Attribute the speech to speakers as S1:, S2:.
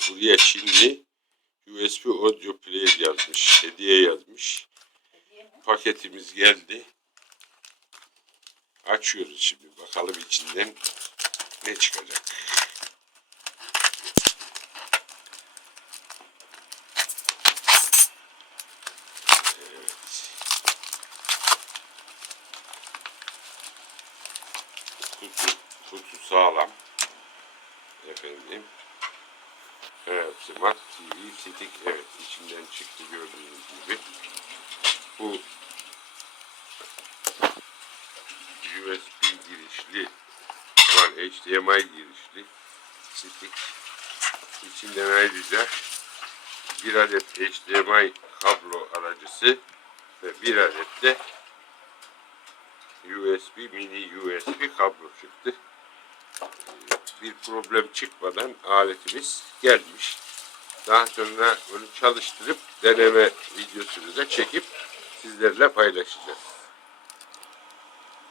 S1: buraya Çinli USB audio player yazmış. Hediye yazmış. Paketimiz geldi. Açıyoruz şimdi. Bakalım içinden ne çıkacak. Evet. Kutu, kutu sağlam. Efendim. Evet, TV Stick. Evet, içinden çıktı gördüğünüz gibi. Bu USB girişli, aman HDMI girişli stick. İçinden ayrıca bir adet HDMI kablo aracısı ve bir adet de USB mini USB kablo çıktı. Bir problem çıkmadan aletimiz gelmiş. Daha sonra onu çalıştırıp deneme videosunu da çekip sizlerle paylaşacağız.